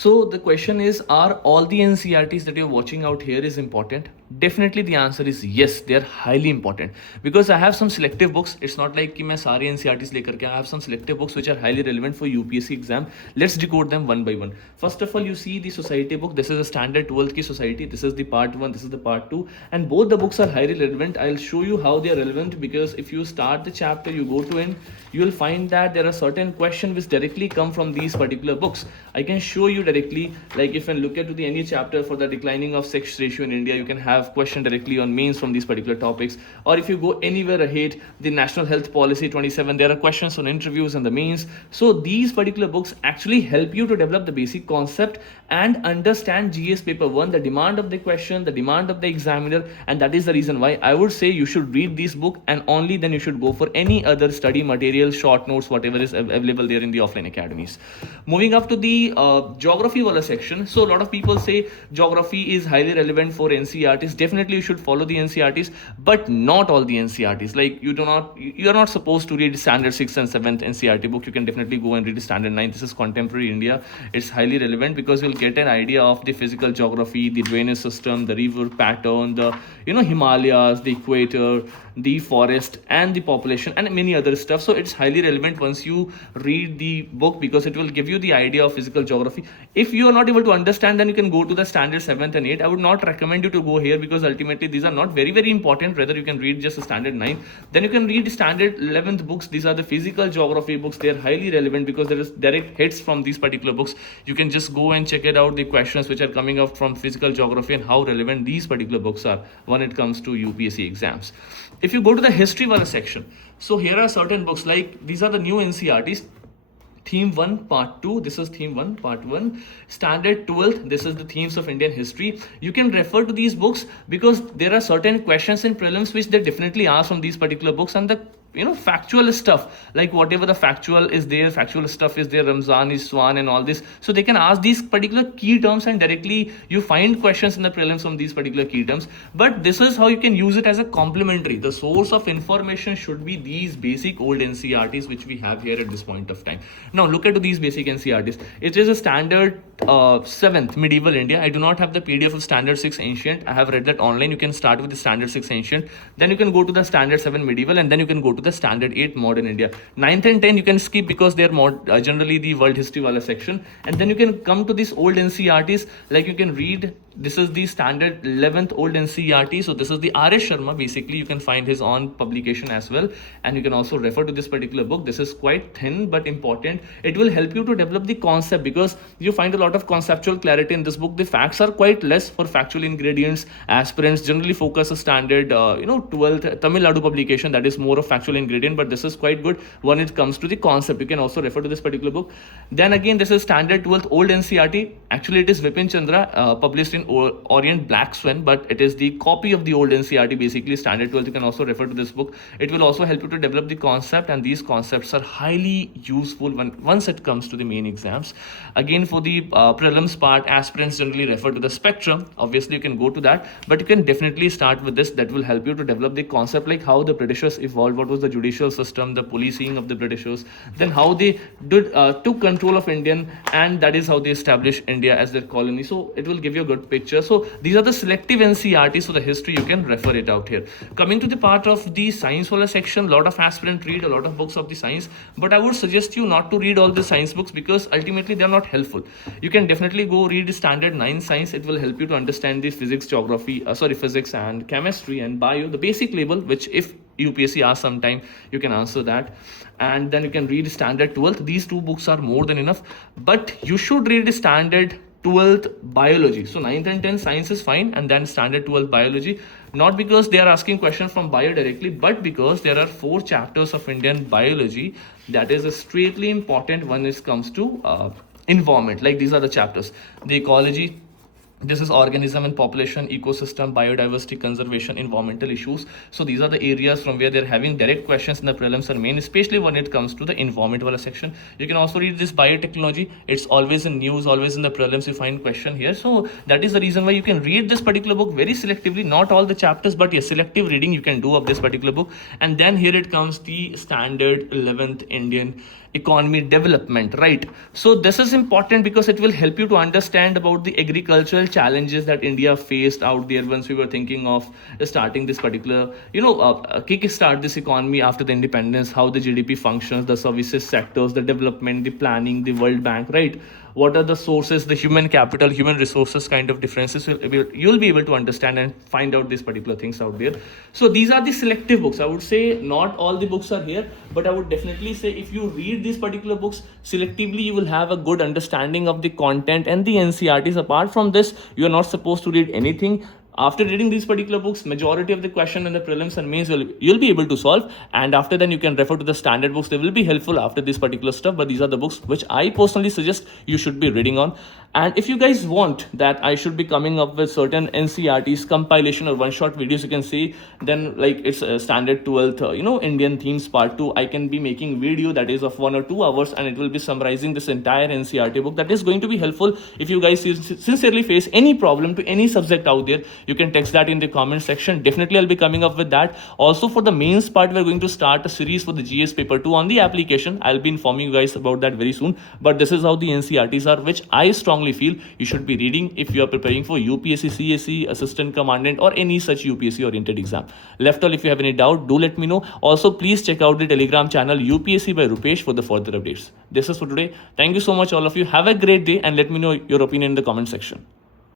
So the question is, are all the NCERTs that you're watching out here is important? Definitely the answer is yes, they are highly important, because I have some selective books. It's not like कि मैं सारे NCERTs लेकर के, I have some selective books which are highly relevant for UPSC exam. Let's decode them one by one. First of all, you see the society book. This is a standard 12th ki society. This is the part 1, this is the part 2, and both the books are highly relevant. I'll show you how they are relevant, because if you start the chapter, you go to end, you will find that there are certain questions which directly come from these particular books. I can show you directly, like if you look at any chapter for the declining of sex ratio in India, you can have question directly on mains from these particular topics. Or if you go anywhere ahead, the National Health Policy 27, there are questions on interviews and the mains. So these particular books actually help you to develop the basic concept and understand GS paper 1, the demand of the question, the demand of the examiner, and that is the reason why I would say you should read this book, and only then you should go for any other study material, short notes, whatever is available there in the offline academies. Moving up to the geography wala section. So a lot of people say geography is highly relevant for NCERTs. Definitely you should follow the NCERTs, but not all the NCERTs. Like you are not supposed to read standard 6th and 7th NCERT book. You can definitely go and read standard 9. This is contemporary India. It's highly relevant because you'll get an idea of the physical geography, the drainage system, the river pattern, the Himalayas, the equator, the forest, and the population, and many other stuff. So it's highly relevant once you read the book, because it will give you the idea of physical geography. If you are not able to understand, then you can go to the standard 7th and 8th. I would not recommend you to go here, because ultimately these are not very, very important. Rather, you can read just a standard 9. Then you can read standard 11th books. These are the physical geography books. They are highly relevant because there is direct hits from these particular books. You can just go and check it out, the questions which are coming up from physical geography and how relevant these particular books are when it comes to UPSC exams. If you go to the history wala section, so here are certain books, like these are the new NCERTs. Theme 1 part 2, this is theme 1 part 1. Standard 12th, this is the themes of Indian history. You can refer to these books because there are certain questions in prelims which they definitely ask from these particular books, and the factual stuff, like whatever the factual is there, factual stuff is there, Ramzan is Swan and all this. So they can ask these particular key terms, and directly you find questions in the prelims from these particular key terms. But this is how you can use it as a complementary. The source of information should be these basic old NCERTs which we have here at this point of time. Now look at these basic NCERTs. It is a standard 7th medieval India. I do not have the PDF of standard 6 ancient. I have read that online. You can start with the standard 6 ancient, then you can go to the standard 7 medieval, and then you can go to the standard 8 modern India. 9th and 10 you can skip because they are generally the world history wala section, and then you can come to this old NCERTs. Like you can read, this is the standard 11th old NCERT. So this is the R.S. Sharma. Basically you can find his own publication as well, and you can also refer to this particular book. This is quite thin but important. It will help you to develop the concept, because you find a lot of conceptual clarity in this book. The facts are quite less for factual ingredients. Aspirants generally focus a standard 12th Tamil Nadu publication that is more of factual ingredient, but this is quite good when it comes to the concept. You can also refer to this particular book. Then again, this is standard 12th old NCERT. Actually it is Vipin Chandra, published in Orient Black Swan, but it is the copy of the old NCERT, basically standard 12th. You can also refer to this book. It will also help you to develop the concept, and these concepts are highly useful once it comes to the main exams. Again, for the prelims part, aspirants generally refer to the spectrum. Obviously you can go to that, but you can definitely start with this. That will help you to develop the concept, like how the Britishers evolved, what was the judicial system, the policing of the Britishers, then how they took control of Indian, and that is how they established India as their colony. So it will give you a good picture. So these are the selective NCERTs for the history. You can refer it out here. Coming to the part of the science wala section, a lot of aspirants read a lot of books of the science, but I would suggest you not to read all the science books, because ultimately they are not helpful. You can definitely go read standard 9 science. It will help you to understand the physics, physics and chemistry and bio, the basic level, which if UPSC asks sometime, you can answer that. And then you can read standard 12th. These two books are more than enough, but you should read standard 12th biology. So 9th and 10th science is fine, and then standard 12th biology, not because they are asking questions from bio directly, but because there are 4 chapters of Indian biology that is straightly important when it comes to environment. Like these are the chapters: the ecology, this is organism and population, ecosystem, biodiversity, conservation, environmental issues. So these are the areas from where they're having direct questions in the prelims and main, especially when it comes to the environment wala section. You can also read this biotechnology. It's always in news, always in the prelims you find question here. So that is the reason why you can read this particular book very selectively, not all the chapters, but yes, selective reading you can do of this particular book. And then here it comes the standard 11th Indian economy development, right? So this is important because it will help you to understand about the agricultural challenges that India faced out there once we were thinking of starting this particular, kick start this economy after the independence, how the GDP functions, the services sectors, the development, the planning, the World Bank, right? What are the sources, the human capital, human resources kind of differences, you'll be able to understand and find out these particular things out there. So these are the selective books. I would say not all the books are here, but I would definitely say if you read these particular books selectively, you will have a good understanding of the content and the NCERTs. Apart from this, you are not supposed to read anything. After reading these particular books, majority of the question in the prelims and mains you'll be able to solve, and after then you can refer to the standard books. They will be helpful after this particular stuff, but these are the books which I personally suggest you should be reading on. And if you guys want that I should be coming up with certain NCERTs compilation or one shot videos, you can see, then like it's a standard 12th Indian themes part 2. I can be making video that is of 1 or 2 hours, and it will be summarizing this entire NCERT book. That is going to be helpful if you guys sincerely face any problem to any subject out there. You can text that in the comment section. Definitely I'll be coming up with that. Also for the mains part, we're going to start a series for the GS paper 2 on the application. I'll be informing you guys about that very soon, but this is how the NCERTs are, which I strongly feel you should be reading if you are preparing for UPSC CSE, assistant commandant, or any such UPSC oriented exam. Left all, if you have any doubt, do let me know. Also please check out the Telegram channel UPSC by Rupesh for the further updates. This is for today. Thank you so much all of you. Have a great day, and let me know your opinion in the comment section.